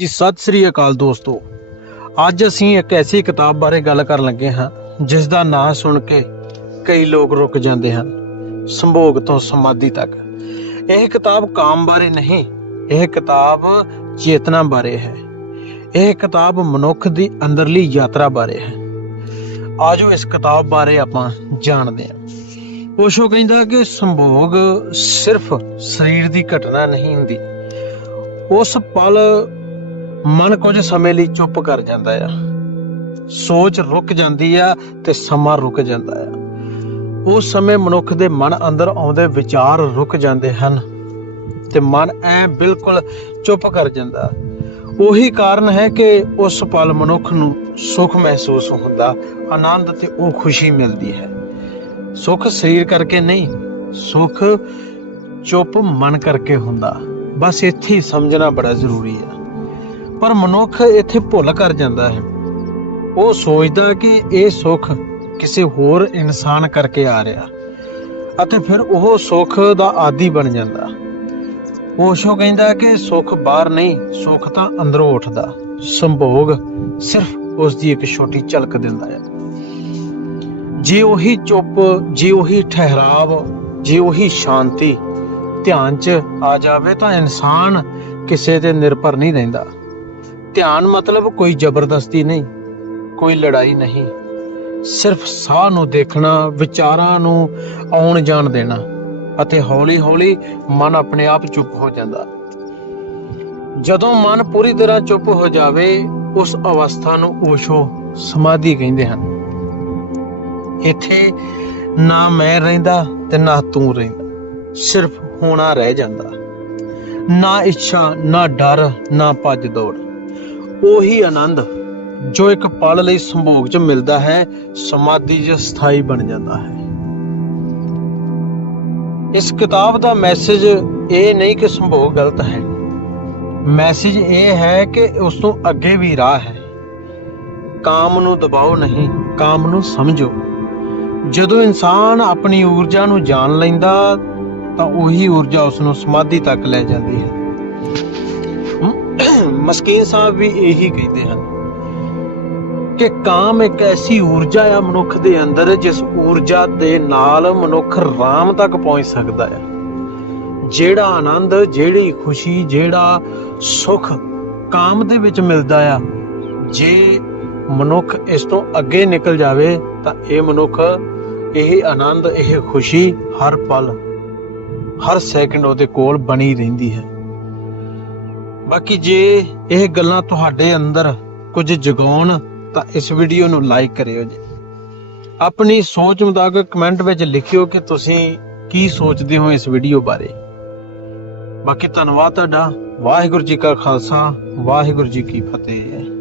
ਜੀ, ਸਤਿ ਸ੍ਰੀ ਅਕਾਲ ਦੋਸਤੋ। ਅੱਜ ਅਸੀਂ ਇੱਕ ਐਸੀ ਕਿਤਾਬ ਬਾਰੇ ਗੱਲ ਕਰਨ ਲੱਗੇ ਹਾਂ ਜਿਸ ਦਾ ਨਾਂ ਸੁਣ ਕੇ ਕਈ ਲੋਕ ਰੁਕ ਜਾਂਦੇ ਹਨ, ਸੰਭੋਗ ਤੋਂ ਸਮਾਧੀ ਤੱਕ। ਇਹ ਕਿਤਾਬ ਕਾਮ ਬਾਰੇ ਨਹੀਂ, ਇਹ ਕਿਤਾਬ ਚੇਤਨਾ ਬਾਰੇ ਹੈ। ਇਹ ਕਿਤਾਬ ਮਨੁੱਖ ਦੀ ਅੰਦਰਲੀ ਯਾਤਰਾ ਬਾਰੇ ਹੈ। ਆਜੋ ਇਸ ਕਿਤਾਬ ਬਾਰੇ ਆਪਾਂ ਜਾਣਦੇ ਹਾਂ। ਓਸ਼ੋ ਕਹਿੰਦਾ ਕਿ ਸੰਭੋਗ ਸਿਰਫ ਸਰੀਰ ਦੀ ਘਟਨਾ ਨਹੀਂ ਹੁੰਦੀ। ਉਸ ਪਲ ਮਨ ਕੁਝ ਸਮੇਂ ਲਈ ਚੁੱਪ ਕਰ ਜਾਂਦਾ ਆ। ਸੋਚ ਰੁਕ ਜਾਂਦੀ ਆ ਤੇ ਸਮਾਂ ਰੁਕ ਜਾਂਦਾ ਆ। ਉਸ ਸਮੇਂ ਮਨੁੱਖ ਦੇ ਮਨ ਅੰਦਰ ਆਉਂਦੇ ਵਿਚਾਰ ਰੁਕ ਜਾਂਦੇ ਹਨ ਤੇ ਮਨ ਐ ਬਿਲਕੁਲ ਚੁੱਪ ਕਰ ਜਾਂਦਾ। ਉਹੀ ਕਾਰਨ ਹੈ ਕਿ ਉਸ ਪਲ ਮਨੁੱਖ ਨੂੰ ਸੁੱਖ ਮਹਿਸੂਸ ਹੁੰਦਾ, ਆਨੰਦ ਤੇ ਉਹ ਖੁਸ਼ੀ ਮਿਲਦੀ ਹੈ। ਸੁੱਖ ਸਰੀਰ ਕਰਕੇ ਨਹੀਂ, ਸੁੱਖ ਚੁੱਪ ਮਨ ਕਰਕੇ ਹੁੰਦਾ। ਬਸ ਇੱਥੇ ਸਮਝਣਾ ਬੜਾ ਜ਼ਰੂਰੀ ਹੈ ਪਰ ਮਨੁੱਖ ਇੱਥੇ ਭੁੱਲ ਕਰ ਜਾਂਦਾ ਹੈ। ਉਹ ਸੋਚਦਾ ਕਿ ਇਹ ਸੁੱਖ ਕਿਸੇ ਹੋਰ ਇਨਸਾਨ ਕਰਕੇ ਆ ਰਿਹਾ ਅਤੇ ਫਿਰ ਉਹ ਸੁੱਖ ਦਾ ਆਦੀ ਬਣ ਜਾਂਦਾ। ਓਸ਼ੋ ਕਹਿੰਦਾ ਕਿ ਸੁੱਖ ਬਾਹਰ ਨਹੀਂ, ਸੁੱਖ ਤਾਂ ਅੰਦਰੋਂ ਉੱਠਦਾ। ਸੰਭੋਗ ਸਿਰਫ ਉਸ ਦੀ ਇੱਕ ਛੋਟੀ ਝਲਕ ਦਿੰਦਾ ਹੈ। ਜੇ ਉਹੀ ਚੁੱਪ, ਜੇ ਉਹੀ ਠਹਿਰਾਵ, ਜੇ ਉਹੀ ਸ਼ਾਂਤੀ ਧਿਆਨ 'ਚ ਆ ਜਾਵੇ ਤਾਂ ਇਨਸਾਨ ਕਿਸੇ ਤੇ ਨਿਰਭਰ ਨਹੀਂ ਰਹਿੰਦਾ। ਧਿਆਨ ਮਤਲਬ ਕੋਈ ਜ਼ਬਰਦਸਤੀ ਨਹੀਂ, ਕੋਈ ਲੜਾਈ ਨਹੀਂ। ਸਿਰਫ ਸਾਹ ਨੂੰ ਦੇਖਣਾ, ਵਿਚਾਰਾਂ ਨੂੰ ਆਉਣ ਜਾਣ ਦੇਣਾ ਅਤੇ ਹੌਲੀ-ਹੌਲੀ ਮਨ ਆਪਣੇ ਆਪ ਚੁੱਪ ਹੋ ਜਾਂਦਾ। ਜਦੋਂ ਮਨ ਪੂਰੀ ਤਰ੍ਹਾਂ ਚੁੱਪ ਹੋ ਜਾਵੇ, ਉਸ ਅਵਸਥਾ ਨੂੰ ਓਸ਼ੋ ਸਮਾਧੀ ਕਹਿੰਦੇ ਹਨ। ਇੱਥੇ ਨਾ ਮੈਂ ਰਹਿੰਦਾ ਤੇ ਨਾ ਤੂੰ ਰਹਿੰਦਾ, ਸਿਰਫ ਹੋਣਾ ਰਹਿ ਜਾਂਦਾ। ਨਾ ਇੱਛਾ, ਨਾ ਡਰ, ਨਾ ਭੱਜ ਦੌੜ। ਉਹੀ ਆਨੰਦ ਜੋ ਇੱਕ ਪਲ ਲਈ ਸੰਭੋਗ 'ਚ ਮਿਲਦਾ ਹੈ, ਸਮਾਧੀ 'ਚ ਸਥਾਈ ਬਣ ਜਾਂਦਾ ਹੈ। ਇਸ ਕਿਤਾਬ ਦਾ ਮੈਸੇਜ ਇਹ ਨਹੀਂ ਕਿ ਸੰਭੋਗ ਗਲਤ ਹੈ। ਮੈਸੇਜ ਇਹ ਹੈ ਕਿ ਉਸ ਤੋਂ ਅੱਗੇ ਵੀ ਰਾਹ ਹੈ। ਕਾਮ ਨੂੰ ਦਬਾਓ ਨਹੀਂ, ਕਾਮ ਨੂੰ ਸਮਝੋ। ਜਦੋਂ ਇਨਸਾਨ ਆਪਣੀ ਊਰਜਾ ਨੂੰ ਜਾਣ ਲੈਂਦਾ, ਤਾਂ ਉਹੀ ਊਰਜਾ ਉਸ ਨੂੰ ਸਮਾਧੀ ਤੱਕ ਲੈ ਜਾਂਦੀ ਹੈ। ਮਸਕੀਨ ਸਾਹਿਬ ਵੀ ਇਹੀ ਕਹਿੰਦੇ ਹਨ ਕਿ ਕਾਮ ਇੱਕ ਐਸੀ ਊਰਜਾ ਆ ਮਨੁੱਖ ਦੇ ਅੰਦਰ ਜਿਸ ਊਰਜਾ ਦੇ ਨਾਲ ਮਨੁੱਖ ਰਾਮ ਤੱਕ ਪਹੁੰਚ ਸਕਦਾ ਹੈ ਜਿਹੜਾ ਆਨੰਦ, ਜਿਹੜੀ ਖੁਸ਼ੀ, ਜਿਹੜਾ ਸੁੱਖ ਕਾਮ ਦੇ ਵਿੱਚ ਮਿਲਦਾ ਆ, ਜੇ ਮਨੁੱਖ ਇਸ ਤੋਂ ਅੱਗੇ ਨਿਕਲ ਜਾਵੇ ਤਾਂ ਇਹ ਮਨੁੱਖ, ਇਹ ਆਨੰਦ, ਇਹ ਖੁਸ਼ੀ ਹਰ ਪਲ, ਹਰ ਸੈਕਿੰਡ ਉਹਦੇ ਕੋਲ ਬਣੀ ਰਹਿੰਦੀ ਹੈ। ਬਾਕੀ ਜੇ ਇਹ ਗੱਲਾਂ ਤੁਹਾਡੇ ਅੰਦਰ ਕੁਝ ਜਗਾਉਣ, ਤਾਂ ਇਸ ਵੀਡੀਓ ਨੂੰ ਲਾਈਕ ਕਰਿਓ ਜੀ। ਆਪਣੀ ਸੋਚ ਮੁਤਾਬਕ ਕਮੈਂਟ ਵਿੱਚ ਲਿਖਿਓ ਕਿ ਤੁਸੀਂ ਕੀ ਸੋਚਦੇ ਹੋ ਇਸ ਵੀਡੀਓ ਬਾਰੇ। ਬਾਕੀ ਧੰਨਵਾਦ ਤੁਹਾਡਾ। ਵਾਹਿਗੁਰੂ ਜੀ ਕਾ ਖਾਲਸਾ, ਵਾਹਿਗੁਰੂ ਜੀ ਕੀ ਫਤਿਹ।